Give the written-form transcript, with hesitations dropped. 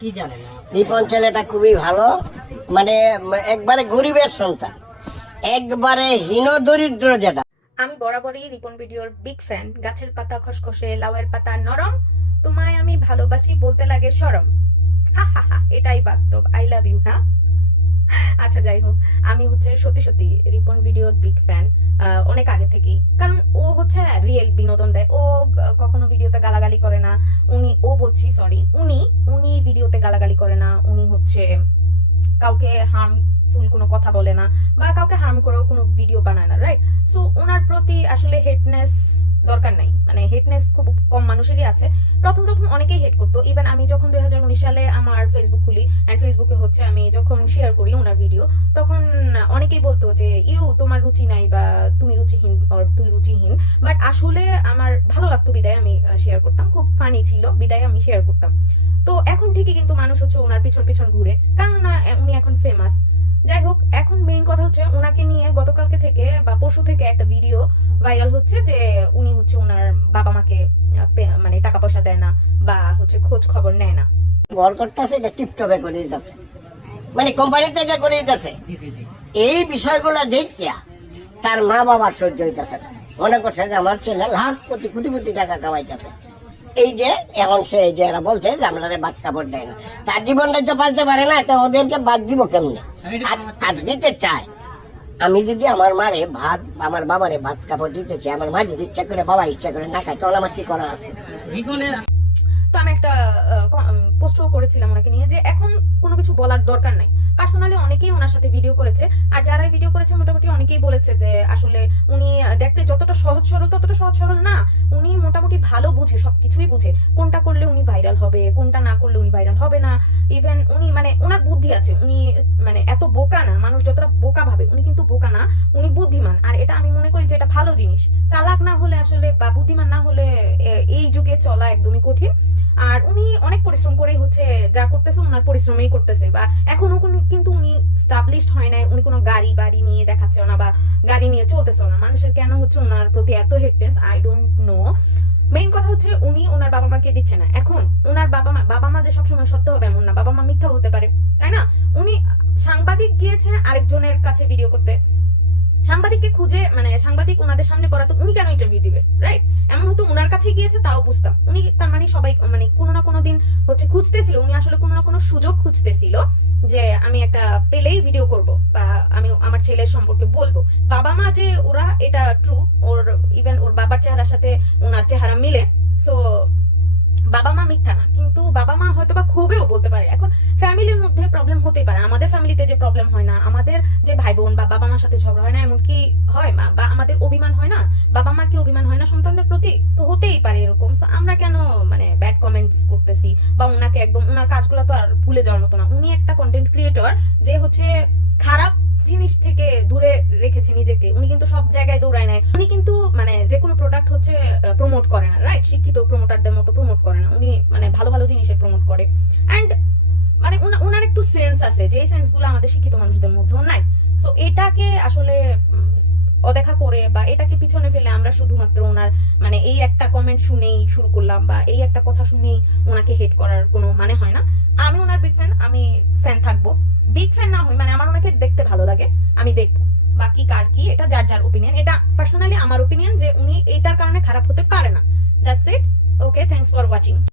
কি জানেন রিপন ছেলেটা খুবই ভালো, মানে একবারে গরিবের সন্তান, একবারে হীন দরিদ্র। যেটা আমি বরাবরই রিপন ভিডিওর বিগ ফ্যান। গাছের পাতা খসখসে, লাউয়ের পাতা নরম, তোমায় আমি ভালোবাসি বলতে লাগে শরম। এটাই বাস্তব। I love you. হ্যাঁ, আচ্ছা যাই হোক, আমি হচ্ছে সত্যি সত্যি রিপন ভিডিওর বিগ ফ্যান অনেক আগে থেকেই। কারণ ও হচ্ছে রিয়েল বিনোদন দেয়। ও কখনো ভিডিওতে গালাগালি করে না। উনি ভিডিওতে গালাগালি করে না। উনি হচ্ছে কাউকে হার্মফুল কোনো কথা বলে না, বা কাউকে হার্ম করেও কোনো ভিডিও বানায় না, রাইট? সো ওনার প্রতি আসলে হেটনেস দরকার নাই। মানে হেটনেস খুব কম মানুষেরই আছে। প্রথম অনেকেই হেট করতো। ইভেন আমি যখন 2019 সালে আমার ফেসবুক খুলি, অ্যান্ড ফেসবুকে হচ্ছে আমি যখন শেয়ার করি ওনার ভিডিও, তখন অনেকেই বলতো যে তোমার রুচি নাই, বা তুমি রুচিহীন, তুই রুচিহীন। বাট আসলে আমার ভালো লাগতো বিদায় আমি শেয়ার করতাম, খুব ফানি ছিল বিদায় আমি শেয়ার করতাম। তো এখন ঠিকই কিন্তু মানুষ হচ্ছে ওনার পিছন ঘুরে, কারণ না উনি এখন ফেমাস। যাই হোক, এখন মেইন কথা হচ্ছে ওনাকে নিয়ে গতকালকে থেকে বা পরশু থেকে একটা ভিডিও ভাইরাল হচ্ছে যে উনি হচ্ছে ওনার বাবা মাকে মানে টাকা পয়সা দেয় না, বা হচ্ছে খোঁজ খবর নেয় না। ঘর করতেছে, এটা টিপটপে করে দিতেছে, মানে কোম্পানি থেকে করে দিতেছে। এই বিষয়গুলো দেখিয়া তার মা বাবার সহ্য হইতেছে না। মনে করছে যে আমার ছেলে লাখ কোটি কোটি টাকা কামাইতেছে। এই যে এখন সে যে এরা বলছে যে আমরা বাদ কাপড় দেয় না, তার জীবনটা তো পালতে পারে না, তো ওদেরকে বাদ দিব কেমনে? আর দিতে চায়। আমি যদি আমার মারে ভাত, আমার বাবারে ভাত কাপড় দিতে চাই, আমার মা যদি ইচ্ছা করে, বাবা ইচ্ছা করে না খায়, তাহলে আমার কি করার আছে? তো আমি একটা পোস্টও করেছিলাম ওনাকে নিয়ে, যে এখন কোনো কিছু বলার দরকার নাই। পার্সোনালি অনেকেই ওনার সাথে ভিডিও করেছে, আর যারাই ভিডিও করেছে মোটামুটি অনেকেই বলেছে যে আসলে উনি দেখতে যতটা সহজ সরল ততটা সহজ সরল না। উনি মোটামুটি ভালো বুঝে, সবকিছুই বুঝে, কোনটা করলে উনি ভাইরাল হবে, কোনটা না করলে উনি ভাইরাল হবে না। ইভেন উনি মানে ওনার বুদ্ধি আছে। উনি মানে এত বোকা না, মানুষ যতটা বোকা ভাবে উনি কিন্তু বোকা না, উনি বুদ্ধিমান। আর এটা আমি মনে করি যে এটা ভালো জিনিস। চালাক না হলে আসলে, বা বুদ্ধিমান না হলে এই যুগে চলা একদমই কঠিন। আর উনি অনেক পরিশ্রম করেই হচ্ছে যা করতেছে, ওনার পরিশ্রমেই করতেছে। বা এখনো কিন্তু উনি স্টাবলিশড হয় নাই, উনি কোনো গাড়ি বাড়ি নিয়ে দেখাচ্ছে না, বা গাড়ি নিয়ে চলতেছে না। মানুষের কেন হচ্ছে ওনার প্রতি এত হেটনেস, আই ডোন্ট নো। মেইন কথা হচ্ছে উনি ওনার বাবা মাকে দিচ্ছে না। এখন ওনার বাবা মা যে সবসময় সত্য হবে এমন না, বাবা মা মিথ্যা হতে পারে, তাই না? উনি সাংবাদিক গিয়েছে আরেকজনের কাছে ভিডিও করতে, সাংবাদিককে খুঁজে, মানে সাংবাদিক ওনাদের সামনে পড়াতো, উনি কেন ইন্টারভিউ দিবে, রাইট? এমন হতো ওনার কাছে গিয়েছে, তাও বুঝতাম। উনি তার মানে সবাই মানে কোনো না কোনো দিন হচ্ছে খুঁজতেছিল, উনি আসলে কোনো না কোনো সুযোগ খুঁজতেছিল যে আমি একটা পেলেই ভিডিও করব, বা আমি আমার ছেলের সম্পর্কে বলবো। বাবা মা যে ওরা, এটা ট্রু। ইভেন ওর বাবার চেহারার সাথে ওনার চেহারা মিলে। সো বাবা মা মিথ্যা না, কিন্তু বাবা মা হয়তো বা ক্ষোভেও বলতে পারে। এখন ফ্যামিলির মধ্যে প্রবলেম হতে পারে। আমাদের ফ্যামিলিতে যে প্রবলেম হয় না, আমাদের যে ভাই বোন বা বাবা মার সাথে ঝগড়া হয় না, এমনকি হয়, বা আমাদের অভিমান হয় না, বাবা মার কি অভিমান হয় না সন্তানদের প্রতি? তো হতেই পারে এরকম। সো আমরা কেন মানে ব্যাড কমেন্টস করতেছি, বা ওনাকে একদম ওনার কাজগুলো তো আর ভুলে যাওয়ার মতো না। উনি একটা কন্টেন্ট ক্রিয়েটর যে হচ্ছে খারাপ জিনিস থেকে দূরে রেখেছে নিজেকে। উনি কিন্তু সব জায়গায় দৌড়ায় নাই। উনি কিন্তু মানে যে কোনো প্রোডাক্ট হচ্ছে প্রমোট করে না, রাইট? শিক্ষিত প্রমোটারদের মতো প্রমোট করে না। উনি মানে ভালো ভালো জিনিসের প্রমোট করে। অ্যান্ড মানে ওনার একটু সেন্স আছে, যে এই সেন্সগুলো আমাদের শিক্ষিত মানুষদের মধ্যেও নাই। সো এটাকে আসলে অদেখা করে, বা এটাকে পিছনে ফেলে আমরা শুধুমাত্র ওনার মানে এই একটা কমেন্ট শুনেই শুরু করলাম, বা এই একটা কথা শুনেই ওনাকে হেট করার কোনো মানে হয় না। আমি ওনার বিগ ফ্যান, আমি ফ্যান থাকবো। বিগ ফ্যান না হই মানে আমার ওনাকে দেখতে ভালো লাগে, আমি দেখবো। বাকি কার কি, এটা যার যার ওপিনিয়ন। এটা পার্সোনালি আমার ওপিনিয়ন যে উনি এইটার কারণে খারাপ হতে পারে না। That's it. Okay, thanks for watching.